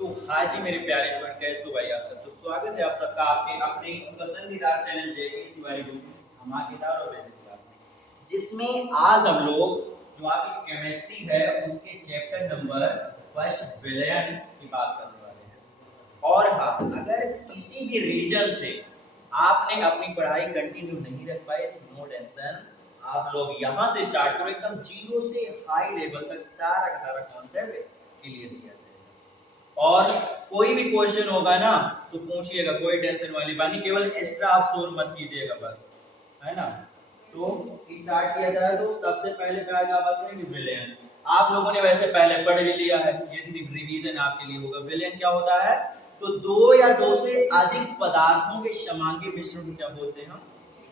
तो हाँ जी मेरे प्यारे स्टूडेंट, कैसे हो भाई आप सब। तो स्वागत है आप सबका आपके अपने इस पसंदीदा चैनल जेपीएस तिवारी ग्रुप इस धमाकेदार और बेहतरीन क्लास में, जिसमें आज हम लोग जो आपकी केमिस्ट्री है उसके चैप्टर नंबर फर्स्ट विलयन की बात करने वाले हैं। और हाँ, अगर किसी भी रीजन से आपने अपनी पढ़ाई कंटिन्यू नहीं रख पाए तो नो टेंशन, आप लोग यहाँ से स्टार्ट करो, एकदम जीरो से हाई लेवल तक सारा का सारा कॉन्सेप्ट क्लियर किया जाए। और कोई भी क्वेश्चन होगा ना तो पूछिएगा, कोई टेंशन वाली बात नहीं, केवल एक्स्ट्रा आप शोर मत कीजिएगा बस, है ना। तो स्टार्ट किया जाए तो सबसे पहले क्या बात करेंगे, विलयन। आप लोगों ने वैसे पहले पढ़ भी लिया है, ये सिर्फ रिवीजन आपके लिए होगा। विलयन क्या होता है, तो दो या दो से अधिक पदार्थों के समांगी मिश्रण को क्या बोलते हैं, हम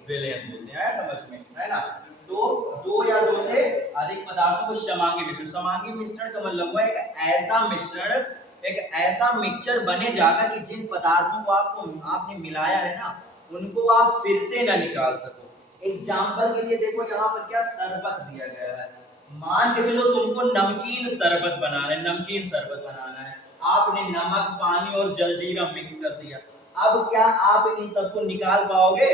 विलयन बोलते हैं। समझ में, है ना। तो दो या दो से अधिक पदार्थों को समांगी मिश्रण, समांगी मिश्रण का मतलब हुआ एक ऐसा मिश्रण, एक ऐसा मिक्सचर बने जाएगा कि जिन पदार्थों को आपने मिलाया है ना, उनको आप फिर से ना निकाल सको। एग्जाम्पल के लिए देखो, यहाँ पर क्या शरबत दिया गया है। मान के चलो तुमको नमकीन शरबत बनाना है, नमकीन शरबत बनाना है। आपने नमक, पानी और जलजीरा मिक्स कर दिया। अब क्या आप इन सबको निकाल पाओगे?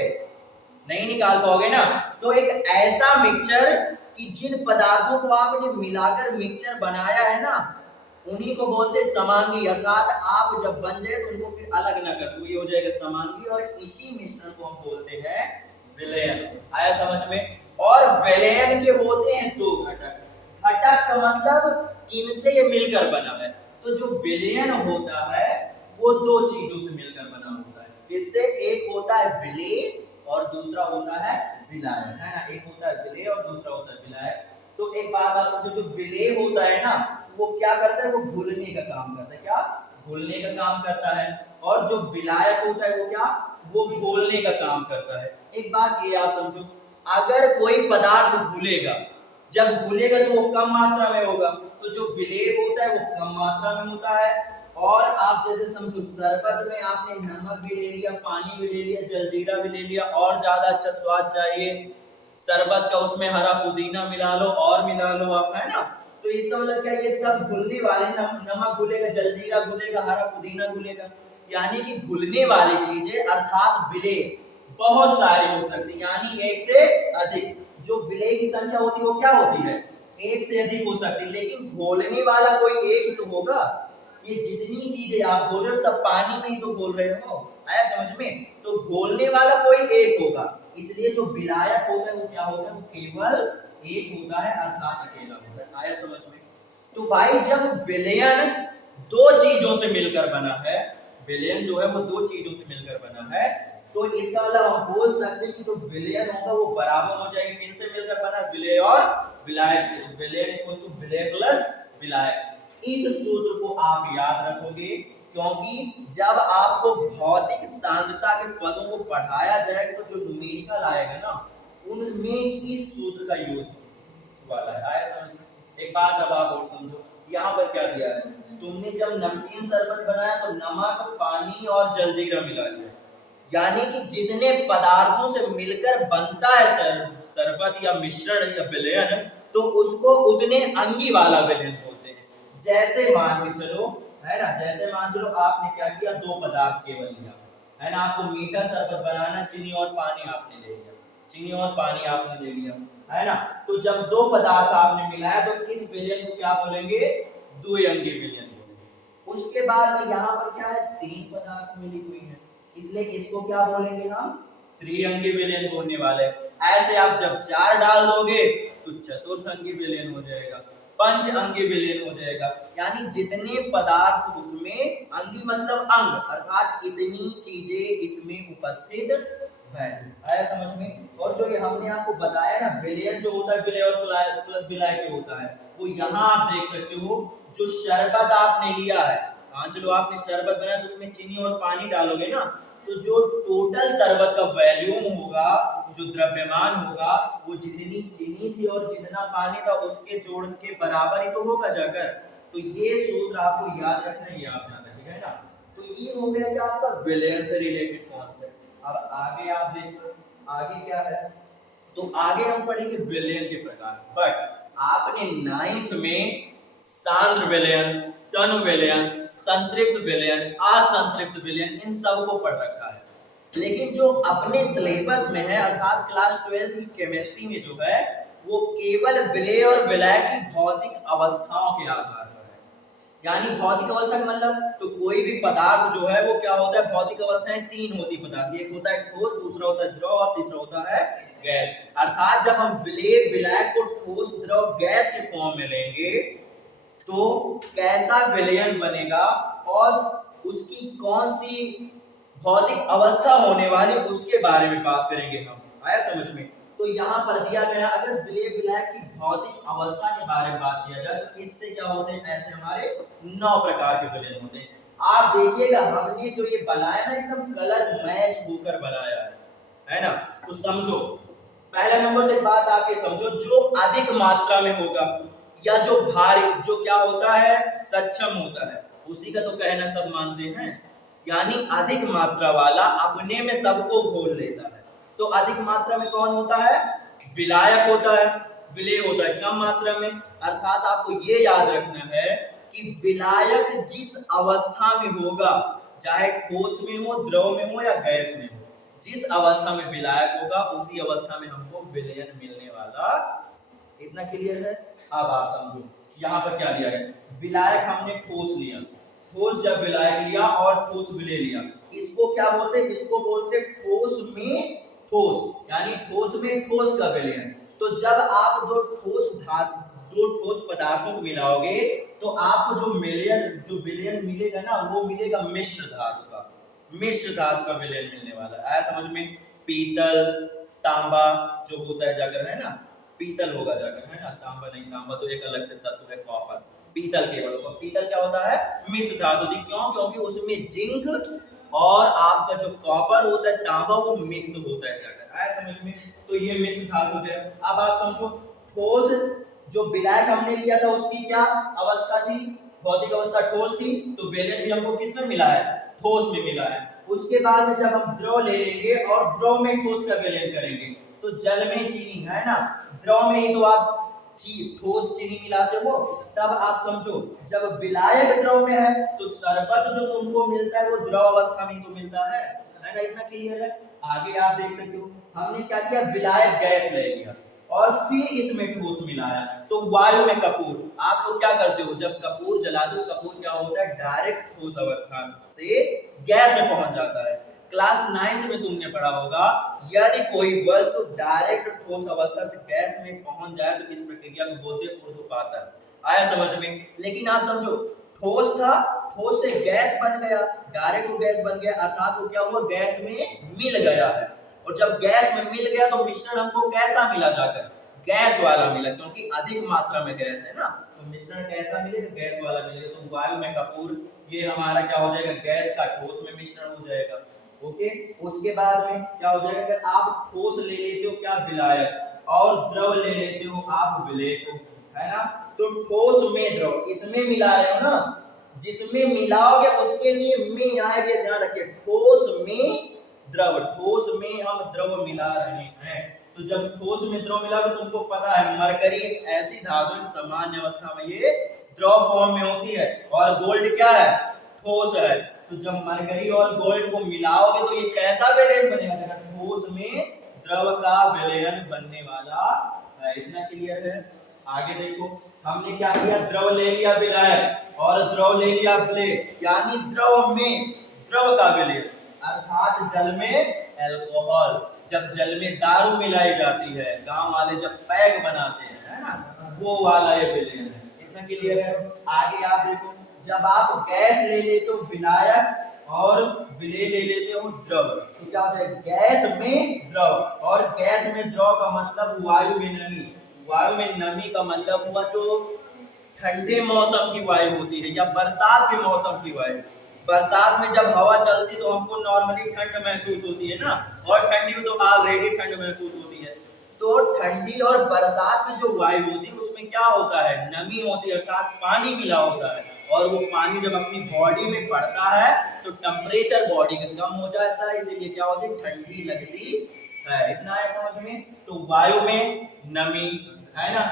नहीं निकाल पाओगे ना। तो एक ऐसा मिक्सचर कि जिन पदार्थों को आपने मिलाकर मिक्सचर बनाया है ना, उन्हीं को बोलते समांगी। अर्थात आप जब बन जाए तो उनको फिर अलग ना कर सको, ये हो जाएगा समांगी। और इसी मिश्रण को हम बोलते हैं विलयन। आया समझ में। और विलयन के होते हैं दो घटक। घटक का मतलब किनसे ये मिलकर बना है। तो जो विलयन होता है वो दो चीजों से मिलकर बना होता है। इससे एक होता है विलेय और दूसरा होता है विलायक, है ना। एक होता है विलेय और दूसरा होता है विलायक। तो एक बात आप समझो, जो विलेय होता है ना वो क्या करता है, वो घुलने का काम करता है। क्या? घुलने का काम करता है। और जो विलायक होता है वो क्या, वो घोलने का काम करता है। एक बात ये आप समझो, अगर कोई पदार्थ घुलेगा, जब घुलेगा तो वो कम मात्रा में होगा, तो जो विलेय होता है वो कम मात्रा में होता है। और आप जैसे समझो, शरबत में आपने नमक भी ले लिया, पानी भी ले लिया, जलजीरा भी ले लिया, और ज्यादा अच्छा स्वाद चाहिए शरबत का, उसमें हरा पुदीना मिला लो और मिला लो आप, है ना। तो इसका मतलब क्या, ये सब घुलने वाले, नमक घुलेगा, जलजीरा घुलेगा, हरा पुदीना घुलेगा। यानी कि घुलने वाली चीजें अर्थात विलेय बहुत सारी हो सकती, यानी एक से अधिक। जो विलेय की संख्या होती है वो क्या होती है, एक से अधिक हो सकती। लेकिन घोलने वाला कोई एक ही तो होगा। ये जितनी चीजें आप बोल रहे हो सब पानी में ही तो बोल रहे हो। आया समझ में। तो घोलने वाला कोई एक होगा, इसलिए जो विलायक होता है वो क्या होता है, वो केवल एक होता है, अर्थात अकेला होता है। आया समझ में। तो भाई जब विलयन दो चीजों से मिलकर बना है, विलयन जो है वो दो चीजों से मिलकर बना है, तो इसका मतलब हम बोल सकते हैं कि जो विलयन होगा वो बराबर हो जाएगा किन से मिलकर बना, विलेय और विलायक से। तो विलयन इक्वल्स टू विलेय प्लस विलायक। इस सूत्र को आप याद रखोगे, क्योंकि जब आपको भौतिक सांद्रता के पदों को पढ़ाया जाएगा तो जो न्यूमेरिकल आएगा ना, उनमें इस सूत्र का यूज वाला है। आया समझ में। एक बात अब आप और समझो, यहाँ पर क्या दिया है, तुमने जब नमकीन शरबत बनाया तो नमक, पानी और जलजीरा मिला लिया। यानी कि जितने पदार्थों से मिलकर बनता है शरबत या मिश्रण या विलयन, तो उसको उतने अंगी वाला विलयन बोलते हैं। जैसे मान के चलो, है ना, जैसे मान चलो आपने क्या किया, दो पदार्थ केवल लिया, है ना। आपको मीठा शरबत बनाना, चीनी और पानी आपने ले लिया, चीनी और पानी आपने ले लिया, है ना। तो जब दो पदार्थ आपने मिलाया तो इस विलयन को क्या बोलेंगे, द्विअंगी विलयन बोलेंगे। उसके बाद में यहाँ पर क्या है, तीन पदार्थ मिली हुई है, इसलिए इसको क्या बोलेंगे हम, त्रिअंगी विलयन बोलने वाले। ऐसे आप जब चार डाल दोगे तो चतुर्थ अंगी विलयन हो जाएगा, पंच अंगी विलयन हो जाएगा। यानी जितने पदार्थ उसमें, अंगी मतलब अंग, अर्थात इतनी चीजें इसमें उपस्थित है। आया समझ में। और जो ये हमने आपको बताया ना, विलयन जो होता है विलेय और प्लस विलायक होता है, वो यहाँ आप देख सकते हो। जो शरबत आपने लिया है, हाँ चलो आपने शरबत बनाया तो उसमें चीनी और पानी डालोगे ना, तो जो टोटल शरबत का वॉल्यूम होगा, जो द्रव्यमान होगा, वो जितनी चीनी थी और जितना पानी था उसके जोड़ के बराबर ही तो होगा जाकर। तो ये सूत्र आपको याद रखना है, ये आप याद रखिएगा, है ना। तो ये हो गया कि आपका विलयन से रिलेटेड कॉन्सेप्ट। अब आगे आप देखो, आगे क्या है, तो आगे हम पढ़ेंगे विलयन के प्रकार। बट आपने नाइन्थ में सांद्र विलयन, तनु विलयन, संतृप्त विलयन, असंतृप्त विलयन, इन सब को पढ़ रखा है। लेकिन जो अपने सिलेबस में है अर्थात क्लास 12 की केमिस्ट्री में जो है वो केवल विलेय और विलय की भौतिक अवस्थाओं के आधार पर है। यानी भौतिक अवस्था का मतलब तो कोई भी पदार्थ जो है वो क्या होता है, भौतिक अवस्थाएं तीन होती पदार्थ, एक होता है ठोस, दूसरा होता है द्रव और तीसरा होता है गैस। अर्थात जब हम विलेय विलय को ठोस द्रव गैस के फॉर्म में लेंगे तो कैसा विलयन बनेगा और उसकी कौन सी भौतिक अवस्था होने वाली उसके बारे में बात करेंगे हम। आया समझ में? तो यहाँ पर दिया गया अगर विलेय विलय की भौतिक अवस्था के बारे में बात किया जाए तो इससे क्या होते हैं, ऐसे हमारे 9 प्रकार के विलयन होते हैं। आप देखिएगा हमने जो ये बनाया ना एकदम कलर मैच होकर बनाया है ना। तो समझो पहला नंबर तो एक बात आपके समझो, जो अधिक मात्रा में होगा या जो भारी, जो क्या होता है सक्षम होता है, उसी का तो कहना सब मानते हैं। यानी अधिक मात्रा वाला अपने में सबको घोल लेता है। तो अधिक मात्रा में कौन होता है, विलायक होता है, विलेय होता है कम मात्रा में। अर्थात आपको ये याद रखना है कि विलायक जिस अवस्था में होगा, चाहे ठोस में हो, द्रव में हो या गैस में हो, जिस अवस्था में विलायक होगा उसी अवस्था में हमको विलयन मिलने वाला। इतना क्लियर है? अब आप समझो यहाँ पर क्या दिया है, विलायक हमने ठोस लिया, ठोस जब विलायक लिया और ठोस विलेय लिया, इसको क्या बोलते हैं, इसको बोलते हैं ठोस में ठोस, यानी ठोस में ठोस का विलयन। तो जब आप दो ठोस पदार्थों को मिलाओगे तो आपको जो विलयन मिलेगा ना वो मिलेगा मिश्र धातु का, मिश्र धातु का विलयन मिलने वाला है। समझ में? पीतल तांबा जो होता है जाकर, है ना, पीतल होगा जाकर, है ना, तांबा नहीं, तांबा तो एक अलग से तत्व है, कॉपर। पीतल केवल होगा, पीतल क्या होता है, मिश्र धातु। क्यों? क्योंकि उसमें जिंक और आपका जो कॉपर होता है तांबा वो मिक्स होता है जाकर। आया समझ में? तो ये मिश्र धातु है। अब आप समझो ठोस जो विलायक हमने लिया था उसकी क्या अवस्था थी, भौतिक अवस्था ठोस थी, तो विलयन भी हमको किसमें मिला है, ठोस में मिला है। उसके बाद में जब हम द्रव ले लेंगे और द्रव में ठोस का विलयन करेंगे तो जल में चीनी, है ना, द्रव में ही तो आप ठोस चीनी मिलाते हो। तब आप समझो जब विलायक द्रव में है तो शरबत जो तुमको मिलता है वो द्रव अवस्था में ही तो मिलता है ना। इतना क्लियर है? आगे आप देख सकते हो हमने क्या किया, विलायक गैस ले लिया और फिर इसमें ठोस मिलाया। तो वायु में कपूर, आप लोग क्या करते हो, जब कपूर जलाते हो, कपूर क्या होता है डायरेक्ट ठोस अवस्था से गैस में पहुंच जाता है। क्लास 9th में तुमने पढ़ा होगा यदि कोई वस्तु डायरेक्ट ठोस अवस्था से गैस में पहुंच जाए तो इस प्रक्रिया को बोलते हैं ऊर्ध्वपातन। आया समझ में? लेकिन आप समझो ठोस था, ठोस से गैस बन गया, डायरेक्ट वो गैस बन गया, अर्थात वो क्या हुआ, गैस में मिल गया है। और जब गैस में मिल गया तो मिश्रण हमको कैसा मिला जाकर, गैस वाला मिला, क्योंकि अधिक मात्रा में गैस है ना, तो मिश्रण कैसा मिलेगा, गैस वाला मिलेगा। तो वायु में कपूर ये हमारा क्या हो जाएगा, गैस का ठोस में मिश्रण हो जाएगा। ओके, उसके बाद में क्या हो जाएगा, अगर आप ठोस ले लेते हो क्या विलायक और द्रव ले लेते हो आप विलेय को, है ना, तो ठोस में द्रव इसमें मिला रहे हो ना, जिसमें मिलाओगे उसके लिए में आएगा, ध्यान रखिए, ठोस में द्रव, ठोस में हम द्रव मिला रहे हैं। तो जब ठोस में द्रव मिला तो तुमको पता है मरकरी एक ऐसी धातु है सामान्य अवस्था में ये द्रव फॉर्म में होती है और गोल्ड क्या है, ठोस है। तो जब मरकरी और गोल्ड को मिलाओगे तो ये कैसा विलयन बनेगा, ठोस में द्रव का विलयन बनने वाला है। इतना क्लियर है? आगे देखो हमने क्या किया, द्रव ले लिया विलायक और द्रव ले लिया विलेय, यानी द्रव में द्रव का विलयन, अर्थात जल में अल्कोहल। जब जल में दारू मिलाई जाती है, गांव वाले जब पैक बनाते हैं, है ना, वो वाला ये विलयन है। इतना क्लियर है? आगे आप देखो जब आप गैस ले लेते हो विलायक और विलेय ले लेते हो द्रव, तो क्या होता है, गैस में द्रव, और गैस में द्रव का मतलब वायु में नमी, वायु में नमी का मतलब हुआ जो ठंडे मौसम की वायु होती है या बरसात के मौसम की वायु। बरसात में जब हवा चलती तो हमको नॉर्मली ठंड महसूस होती है ना, और ठंडी में तो ऑलरेडी ठंड महसूस होती है। तो ठंडी और बरसात में जो वायु होती है उसमें क्या होता है, नमी होती है, अर्थात पानी मिला होता है, और वो पानी जब अपनी बॉडी में पड़ता है तो टेम्परेचर बॉडी का कम हो जाता है, इसीलिए क्या होती है, ठंडी लगती है। इतना है समझ में? तो वायु में नमी, है ना,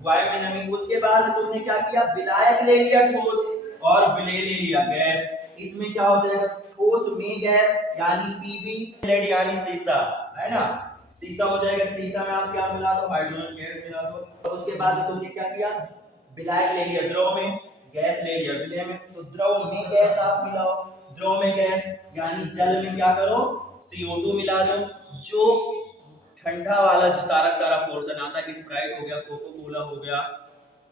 वायु में नमी। उसके बाद तुमने क्या किया, विलायक ले लिया ठोस और विलेय ले लिया गैस, इसमें क्या हो जाएगा ठोस में गैस यानी पीबी, लेड यानी सीसा, है ना, सीसा हो जाएगा, सीसा में आप क्या मिला दो हाइड्रोजन गैस मिला दो। और उसके बाद तुमने क्या किया विलायक ले लिया, द्रव में गैस ले लिया विलेय में, तो द्रव में गैस आप मिलाओ, द्रव में गैस यानी जल में क्या करो CO2 मिला दो, जो ठंडा वाला जो सारा पोर्शन आता है, स्प्राइट हो गया कोको कोला हो गया,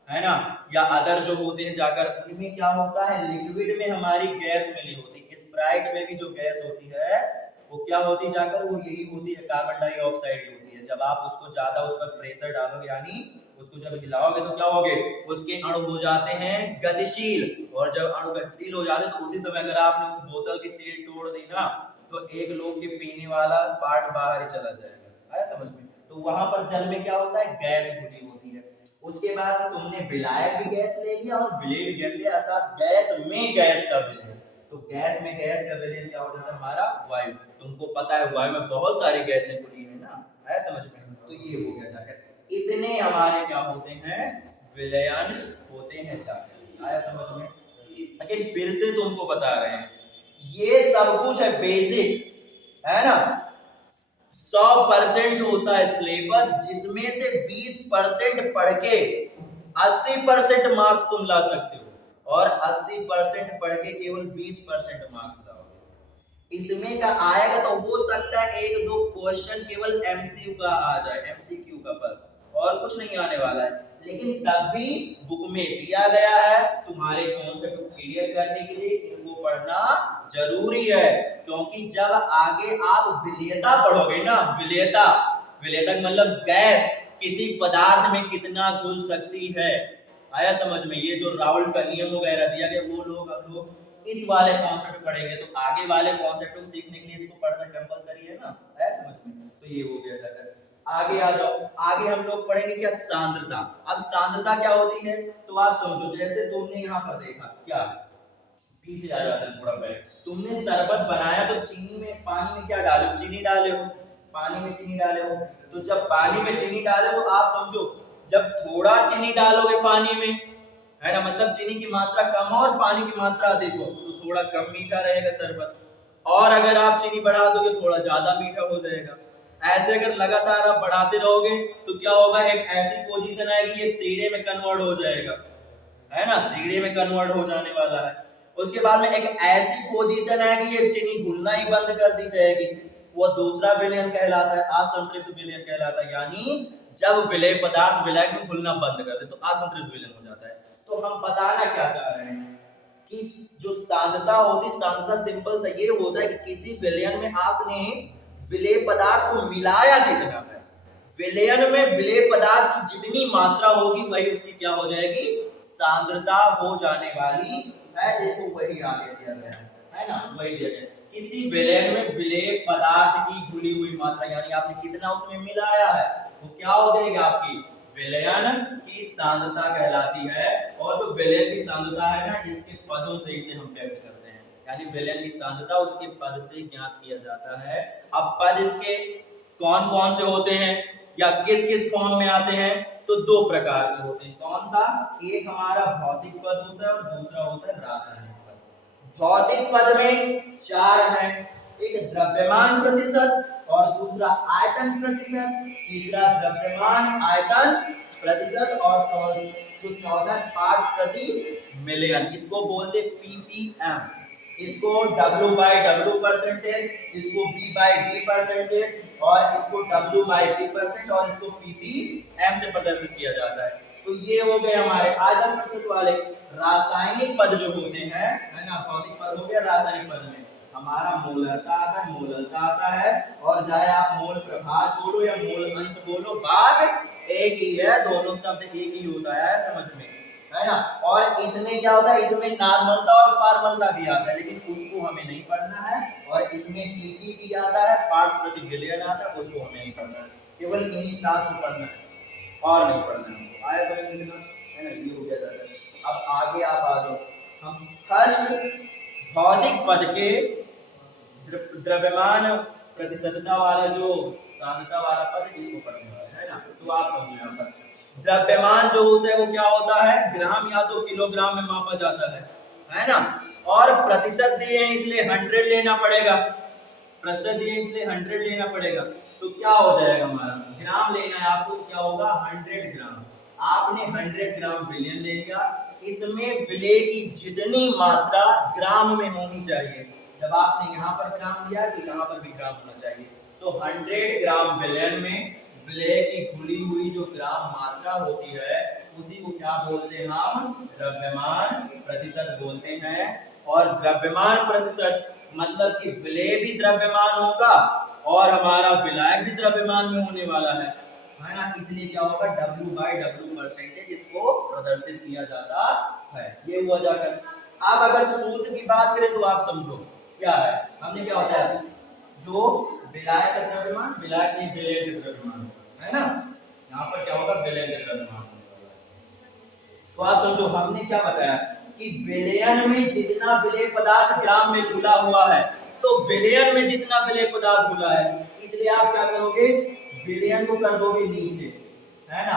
है ना, या अदर जो होते हैं जाकर उनमें क्या होता है लिक्विड में हमारी गैस मिली होती है, स्प्राइट में भी जो गैस होती है वो क्या होती है जाकर वो यही होती है कार्बन डाइऑक्साइड होती है। जब आप उसको ज्यादा उस पर प्रेशर डालोगे यानी उसको जब हिलाओगे तो क्या होगे उसके अणु हो जाते हैं गतिशील, और जब अणु गतिशील हो जाते हैं तो उसी समय अगर आपने उस बोतल की सील तोड़ दी ना तो एक लोग के पीने वाला पार्ट बाहर ही चला जाएगा, आया समझ में। तो वहां पर जल में क्या होता है गैस घुली होती है। उसके बाद तुमने विलायक भी गैस ले लिया और विलेय भी गैस लिया, अर्थात गैस में गैस का विलय, तो गैस में गैस का विलय क्या हो जाता है हमारा वायु। तुमको पता है वायु में बहुत सारी गैसें खुली है ना, आया समझ में, तो ये हो गया जाकर इतने हमारे क्या होते हैं विलयन होते हैं जाकर, आया समझ में। लेकिन फिर से तुमको बता रहे हैं ये सब कुछ है बेसिक, है ना, 100% होता है सिलेबस जिसमें से 20% पढ़ के 80% मार्क्स तुम ला सकते हो, और 80% पढ़ के केवल 20% मार्क्स लाओगे। इसमें का आएगा तो हो सकता है एक दो क्वेश्चन केवल MCQ का आ जाए, MCQ का बस, और कुछ नहीं आने वाला है। लेकिन तब भी बुक में दिया गया है तुम्हारे कॉन्सेप्ट को क्लियर करने के लिए इनको पढ़ना जरूरी है, क्योंकि जब आगे आप विलेयता पढ़ोगे ना, विलेयता, विलेयता मतलब गैस किसी पदार्थ में कितना घुल सकती है, आया समझ में। ये जो राउल का नियम वगैरह दिया गया वो लोग हम लोग इस वाले कॉन्सेप्ट पढ़ेंगे, तो आगे वाले कॉन्सेप्ट को सीखने के लिए इसको पढ़ना कंपलसरी है ना, आया समझ में। तो ये हो गया जाकर आगे आ जाओ, आगे हम लोग पढ़ेंगे क्या सांद्रता। अब सांद्रता क्या होती है तो आप समझो, जैसे तुमने यहाँ पर देखा क्या, पीछे आ जाते हैं थोड़ा बैठ, तुमने शरबत बनाया तो चीनी में पानी में क्या डाले, चीनी डाले हो, पानी में चीनी डाले हो, तो जब पानी में चीनी डाले तो आप समझो जब थोड़ा चीनी डालोगे पानी में, है ना, मतलब चीनी की मात्रा कम और पानी की मात्रा अधिक हो तो थोड़ा कम मीठा रहेगा शरबत, और अगर आप चीनी बढ़ा दोगे थोड़ा ज्यादा मीठा हो जाएगा। ऐसे अगर लगातार आप बढ़ाते रहोगे तो क्या होगा, एक ऐसी पोजीशन आएगी ये सीढ़े में कन्वर्ट हो जाएगा, है ना, सीढ़े में कन्वर्ट हो जाने वाला है। उसके बाद में एक ऐसी पोजीशन आएगी ये चीनी घुलना ही बंद कर दी जाएगी, वो दूसरा विलयन कहलाता है, असंतृप्त विलयन कहलाता है, यानी जब विलेय पदार्थ विलायक में घुलना बंद कर दे तो असंतृप्त विलयन हो जाता है। तो हम बताना क्या चाह रहे हैं कि जो सांद्रता होती, सांद्रता सिंपल सा ये होता है कि किसी विलयन में आपने विलेय पदार्थ को मिलाया कितना है, विलयन में विलेय पदार्थ की जितनी मात्रा होगी वही उसकी क्या हो जाएगी सांद्रता हो जाने वाली है। देखो वही आगे दिया गया है ना, वही दिया गया, किसी विलयन में विलेय पदार्थ की घुली हुई मात्रा यानी आपने कितना उसमें मिलाया है वो क्या हो जाएगी आपकी विलयन की सांद्रता कहलाती है। और जो विलयन की सांद्रता है ना इसके पदों से इसे हम व्यक्त करते हैं, यानी विलयन की सांद्रता उसके पद से ज्ञात किया जाता है। अब पद इसके कौन कौन से होते हैं या किस किस फॉर्म में आते हैं, तो दो प्रकार के होते हैं। कौन सा, एक हमारा भौतिक पद होता है और दूसरा होता है रासायनिक पद। भौतिक पद में चार हैं, एक द्रव्यमान प्रतिशत और दूसरा आयतन प्रतिशत, तीसरा द्रव्यमान आयतन प्रतिशत और जो चौथा पार्ट प्रति मिलियन, इसको बोलते ppm, इसको W/W परसेंटेज, इसको B/D परसेंटेज और इसको W/D% और इसको ppm से प्रदर्शित किया जाता है। तो ये हो गए हमारे आयतन प्रतिशत वाले। रासायनिक पद जो होते हैं, है ना, भौतिक पद हो गया, रासायनिक पद में हमारा मोलरता आता है, मोलरता आता है, और चाहे आप मोल प्रभात बोलो या मोल अंश बोलो बात एक ही है, दोनों शब्द एक ही होता है, समझ में, है ना। और इसमें क्या होता है, इसमें नॉर्मलता और फॉर्मलता भी आता है, लेकिन उसको हमें नहीं पढ़ना है। और इसमें pp भी आता है, पार्ट प्रति विलयन आता है, उसको हमें नहीं पढ़ना है, केवल इन्हीं सात को पढ़ना है और नहीं पढ़ना है। आया समझ में, है ना, ये हो गया जाता है। अब आगे आप आ जाओ, हम फर्स्ट भौतिक पद के द्रव्यमान प्रतिशतता वाला जो सांद्रता वाला पद इसको पढ़ने वाला है ना। तो आप समझो यहाँ पर द्रव्यमान जो होता है वो क्या होता है, ग्राम या तो किलोग्राम में मापा जाता है है ना। और प्रतिशत दिए हैं इसलिए 100 लेना पड़ेगा, प्रतिशत दिए हैं इसलिए 100 लेना पड़ेगा। तो क्या हो जाएगा हमारा, ग्राम लेना है आपको, क्या होगा 100 ग्राम। आपने 100 ग्राम विलयन ले लिया, इसमें विलय की जितनी मात्रा ग्राम में होनी चाहिए, जब आपने यहाँ पर ग्राम लिया तो यहाँ पर भी ग्राम होना चाहिए। तो 100 ग्राम विलयन में विलय की घुली हुई जो ग्राम मात्रा होती है उसी को क्या बोलते हैं हम, द्रव्यमान प्रतिशत बोलते हैं। और द्रव्यमान प्रतिशत मतलब कि विलय भी द्रव्यमान होगा और हमारा विलायक भी द्रव्यमान में होने वाला है ना। इसलिए क्या होगा, W/W परसेंटेज इसको प्रदर्शित किया जाता है। ये हुआ जाकर। अब अगर सूत्र की बात करें तो आप समझो क्या है, हमने क्या होता है, जो विलायक का द्रव्यमान, विलायक नहीं विलय का द्रव्यमान है ना, यहाँ पर क्या होगा, विलय का द्रव्यमान। तो आप समझो हमने क्या बताया कि विलयन में जितना विलय पदार्थ ग्राम में घुला हुआ है, तो विलयन में जितना विलय पदार्थ घुला है, इसलिए आप क्या करोगे, विलयन को कर दोगे नीचे, है ना।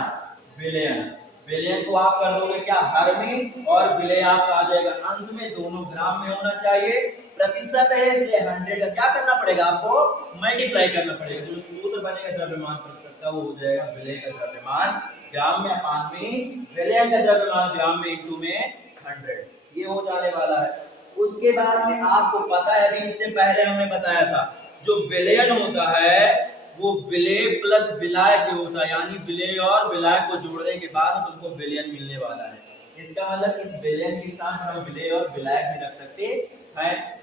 विलयन विलयन को आप कर दोगे क्या, हर में, और विलय आपका आ जाएगा अंश में, दोनों ग्राम में होना चाहिए। प्रतिशत है इसलिए 100 का क्या करना पड़ेगा, आपको मल्टीप्लाई करना पड़ेगा। जो सूत्र बनेगा द्रव्यमान प्रतिशत का वो हो जाएगा विलय का द्रव्यमान ग्राम में अपान में, विलयन का द्रव्यमान ग्राम में इंटू में 100, ये हो जाने वाला है। उसके बाद में आपको पता है, अभी इससे पहले हमने बताया था, जो विलयन होता है वो विलय प्लस विलायक होता है, यानी विलय और विलायक को जोड़ने के बाद तुमको विलयन मिलने वाला है। इसका मतलब इस विलयन के साथ हम विलय और विलायक भी रख सकते हैं।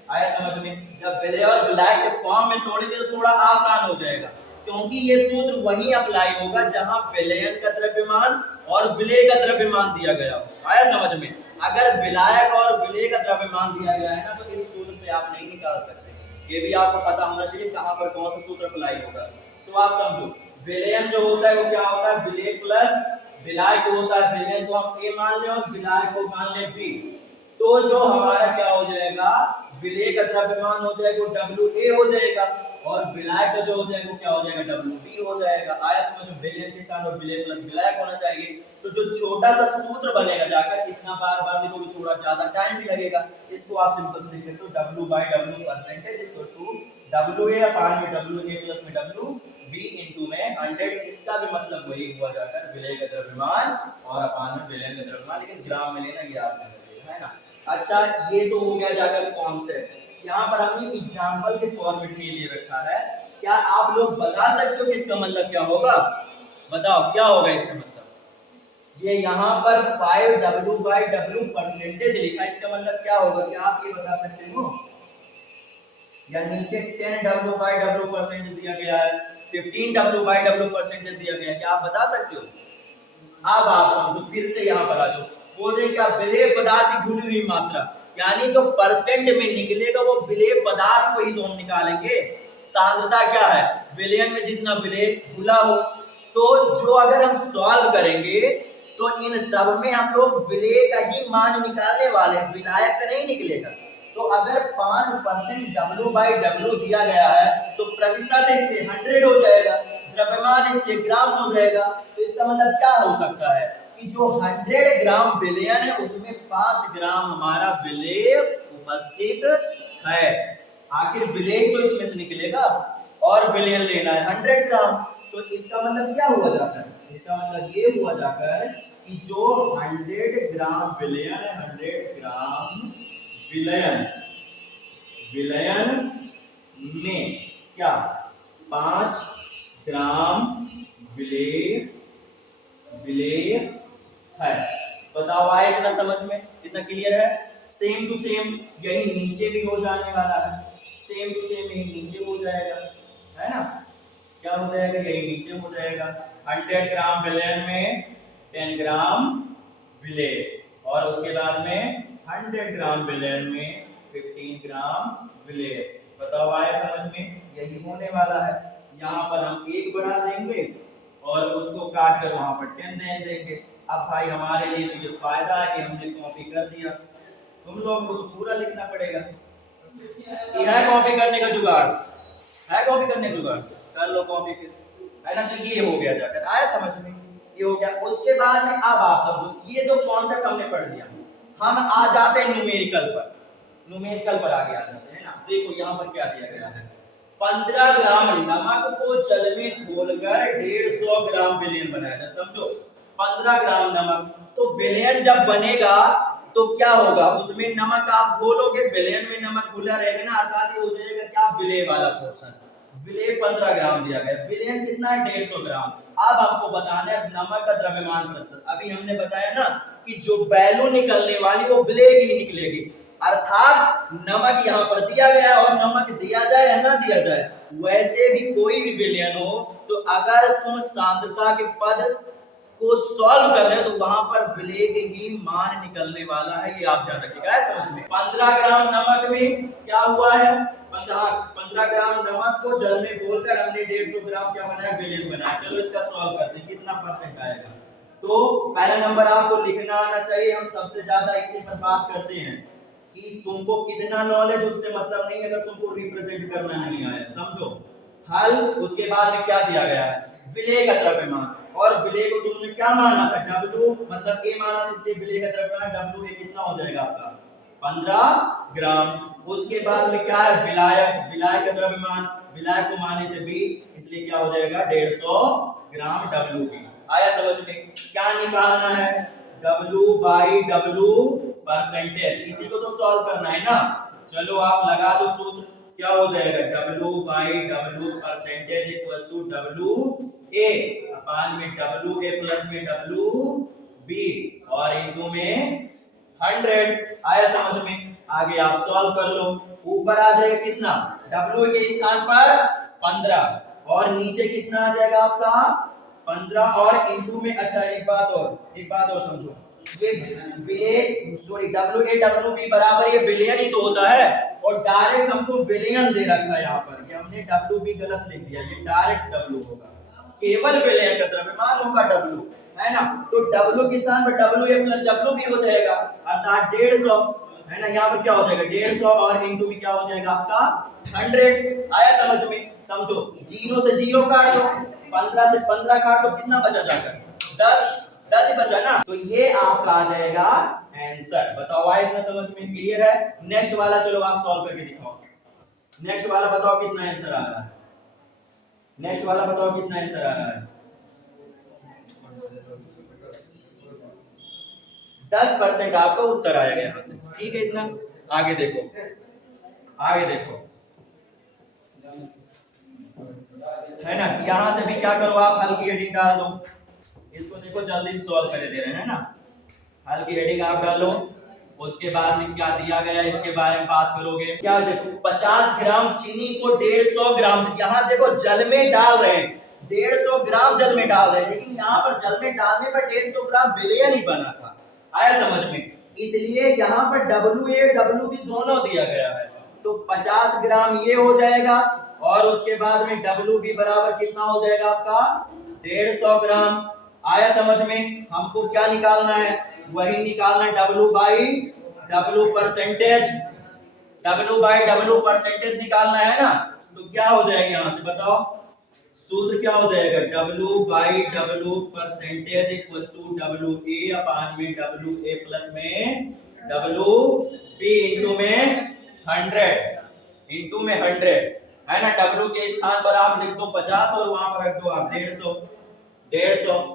आया समझ में। जब विलय और विलायक के फॉर्म में तोड़ेंगे तो थोड़ा आसान हो जाएगा, क्योंकि ये सूत्र वहीं अप्लाई होगा जहां विलयन का द्रव्यमान और विलय का द्रव्यमान दिया गया हो। आया समझ में। अगर विलायक और विलय का द्रव्यमान दिया गया है ना, तो इस सूत्र से आप नहीं निकाल सकते। ये भी आपको पता होना चाहिए कहां पर कौन सा सूत्र अप्लाई होगा। तो आप समझो विलयन जो होता है वो क्या होता है, विलय प्लस विलायक होता है। विलयन को हम ए मान लें और विलायक को मान लें बी, तो जो हमारा क्या हो जाएगा, विलय का द्रव्यमान हो जाएगा WA हो जाएगा, और विलायक का जो हो जाएगा वो क्या हो जाएगा, WB हो जाएगा। आया समझ में। विलयन के साथ विलय प्लस विलायक होना चाहिए। तो जो छोटा सा सूत्र बनेगा जाकर, इतना बार बार देखोगे थोड़ा ज्यादा टाइम भी लगेगा, इसको आप सिंपल से लिख सकते हो W/W percentage equal to WA upon में WA प्लस में WB इनटू में 100। इसका भी मतलब वही हुआ जाकर विलय का द्रव्यमान और अपान में विलयन का द्रव्यमान, लेकिन ग्राम में लेना, ये आपने है ना। अच्छा, ये तो हो गया जाकर कॉन्सेप्ट। यहाँ पर हमने एग्जांपल के फॉर्मेट में लिए रखा है। क्या आप लोग बता सकते हो कि इसका मतलब क्या होगा, बताओ क्या होगा इसका मतलब। ये यहाँ पर 5W/W परसेंटेज लिखा, इसका मतलब क्या होगा, क्या आप ये बता सकते हो। या नीचे 10W/W परसेंटेज दिया गया है, 15W/W परसेंटेज दिया गया है, क्या आप बता सकते हो। अब आप समझो, फिर से यहाँ पर आ जाओ। बोले क्या, विलय पदार्थ की घुली हुई मात्रा, यानी जो परसेंट में निकलेगा वो विलय पदार्थ को ही तो हम निकालेंगे। सांद्रता क्या है, विलयन में जितना विलय घुला हो। तो जो अगर हम सॉल्व करेंगे तो इन सब में हम लोग विलय का ही मान निकालने वाले हैं, विलायक का नहीं निकलेगा। तो अगर 5% W/W दिया गया है तो प्रतिशत इसलिए 100 हो जाएगा, द्रव्यमान इसलिए ग्राम हो जाएगा। तो इसका मतलब क्या हो सकता है कि जो 100 ग्राम विलयन है उसमें 5 ग्राम हमारा विलय उपस्थित है। आखिर विलय तो इसमें से निकलेगा और विलयन लेना है 100 ग्राम। तो इसका मतलब क्या हुआ जाता है, इसका मतलब ये हुआ जाकर कि जो 100 ग्राम विलयन है, 100 ग्राम विलयन, विलयन में क्या 5 ग्राम विलय, विलय है। बताओ आया इतना समझ में, इतना क्लियर है। सेम टू सेम यही नीचे भी हो जाने वाला है, सेम टू सेम यही नीचे हो जाएगा, है ना। क्या हो जाएगा, यही नीचे हो जाएगा। 100 ग्राम विलयन में 10 ग्राम विलय, और उसके बाद में 100 ग्राम विलयन में 15 ग्राम विलय। बताओ आया समझ में, यही होने वाला है। यहाँ पर हम 1 बढ़ा देंगे और उसको काट कर वहां पर 10 दे देंगे। अब भाई हमारे लिए तो ये फायदा है कि हमने कॉपी कर दिया, तुम लोग को तो पूरा लिखना पड़ेगा। ये है कॉपी करने का जुगाड़, है कॉपी करने का जुगाड़, कर लो कॉपी फिर, है ना। तो ये हो गया जाकर, आया समझ में, ये हो गया। उसके बाद में अब आप सब ये तो कॉन्सेप्ट हमने पढ़ लिया। हम आ जाते हैं न्यूमेरिकल पर आगे आ जाते हैं ना। देखो यहाँ पर क्या दिया गया है, 15 ग्राम नमक को जल में घोलकर 150 ग्राम विलेन बनाया जाए। समझो 15 ग्राम नमक, तो विलेन जब बनेगा तो क्या होगा, उसमें नमक आप घोलोगे, विलेन में नमक घुला रहेगा ना, अर्थात ये हो जाएगा क्या, विलेय वाला पोर्शन। विलेय 15 ग्राम दिया गया, विलेन कितना है 150 ग्राम। अब आपको बताना है नमक का द्रव्यमान प्रतिशत। अभी हमने बताया ना कि जो वैल्यू निकलने वाली वो ब्लेक ही निकलेगी, अर्थात नमक यहाँ पर दिया गया है और नमक दिया जाए या ना दिया जाए, वैसे भी कोई भी विलयन हो तो अगर तुम सांद्रता के पद को सॉल्व कर रहे हो तो वहां पर विलेय ही मान निकलने वाला है, ये आप ध्यान रखिएगा समझ में। 15 ग्राम नमक में क्या हुआ है, 15 ग्राम नमक को जल में घोलकर हमने 150 ग्राम क्या बनाया, विलेन बनाया। चलो इसका सॉल्व करते हैं, कितना परसेंट आएगा। तो पहला नंबर आपको लिखना आना चाहिए, हम सबसे ज्यादा इसी पर बात करते हैं कि तुमको कितना नॉलेज उससे मतलब नहीं, अगर तुमको रिप्रेजेंट करना नहीं आया, समझो। हल, उसके बाद में क्या दिया गया है, विलेय का द्रव्यमान, और विलेय को तुमने क्या माना था, W, मतलब A माना था, इसलिए विलेय का द्रव्यमान WA कितना हो जाएगा आपका 15 ग्राम। उसके बाद में क्या है, विलायक का द्रव्यमान, विलायक को माने थे B, इसलिए क्या हो जाएगा 150 ग्राम WB। आया समझ में, क्या निकालना है, W/W परसेंटेज, इसी को तो सॉल्व करना है ना। चलो आप लगा दो सूत्र, क्या हो जाएगा, W/W percentage equals to WA upon में WA प्लस में WB और इनटू में 100। आया समझ में, आगे आप सॉल्व कर लो। ऊपर आ जाएगा कितना, W के स्थान पर 15 और नीचे कितना आ जाएगा आपका 15 और इनटू में, अच्छा एक बात और समझो, ये WA/WB बराबर ये बिलियन ही तो होता है, और डायरेक्ट हमको विलियन दे रखा है यहाँ पर, ये हमने WB गलत लिख दिया, ये डायरेक्ट W होगा, केवल विलियन का द्रव्यमान होगा W, है ना। तो W के स्थान पर WA प्लस WB हो जाएगा, अर्थात 150, है ना। यहाँ पर क्या हो जाएगा 150 और इनटू में क्या हो जाएगा आपका 100। आया समझ में, समझो 0 से 0 काट दो, 15 से 15 काट दो, कितना बचा जाकर 10 ही बचा ना, तो ये आपका आ जाएगा आंसर। बताओ भाई इतना समझ में क्लियर है। नेक्स्ट वाला चलो आप सॉल्व करके दिखाओ, नेक्स्ट वाला बताओ कितना आंसर आ रहा है, नेक्स्ट वाला बताओ कितना आंसर आ रहा है, 10% आपका उत्तर आएगा यहाँ से, ठीक है इतना। आगे देखो, है ना, यहाँ से भी क्या करो आप, हल की हेडिंग डाल दो, इसको देखो जल्दी से सॉल्व कर दे रहे हैं ना। हल की हेडिंग आप डालो, उसके बाद में क्या दिया गया इसके बारे में बात करोगे। क्या देखो 50 ग्राम चीनी को 150 ग्राम, यहाँ देखो जल में डाल रहे हैं, 150 ग्राम जल में डाल रहे हैं, लेकिन यहाँ पर जल में डालने पर 150 ग्राम विलेय नहीं बना था। आया समझ में, इसलिए यहाँ पर WA WB दोनों दिया गया है, तो 50 ग्राम ये हो जाएगा और उसके बाद में WB बराबर कितना हो जाएगा आपका 150 ग्राम। आया समझ में, हमको क्या निकालना है, वही निकालना है W/W परसेंटेज, W/W परसेंटेज निकालना है ना। तो क्या हो जाएगा यहां से बताओ, सूत्र क्या हो जाएगा, W/W percentage equal to WA upon में WA प्लस में WB इनटू में 100 है ना। W के स्थान पर आप लिख दो 50 और वहां पर रख दो आप 150,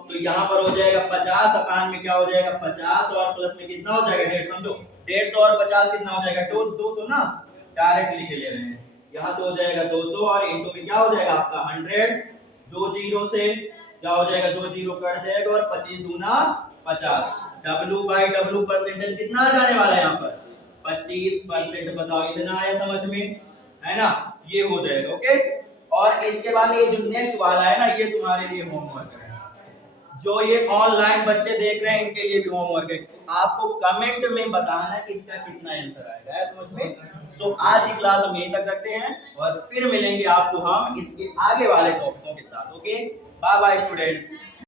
तो यहाँ पर हो जाएगा 50 अपान में क्या हो जाएगा 50 और प्लस में कितना हो जाएगा 150, समझो 150 और 50 कितना हो जाएगा 200 ना, डायरेक्ट लिख ले रहे हैं, यहाँ से हो जाएगा 200 और इनटू में क्या हो जाएगा आपका 100, 2 जीरो से क्या हो जाएगा 2 जीरो कट जाएगा और 25 दूना 50। W/W परसेंटेज कितना आ जाने वाला है यहाँ पर 25%। बताओ इतना आया समझ में, है ना, ये हो जाएगा ओके। और इसके बाद ये जो नेक्स्ट वाला है ना, ये तुम्हारे लिए होमवर्क है, जो ये ऑनलाइन बच्चे देख रहे हैं इनके लिए भी होमवर्क है, आपको कमेंट में बताना है कि इसका कितना आंसर आएगा, समझ में। सो आज की क्लास हम यहीं तक रखते हैं और फिर मिलेंगे आपको हम इसके आगे वाले टॉपिकों के साथ। Okay, bye bye students.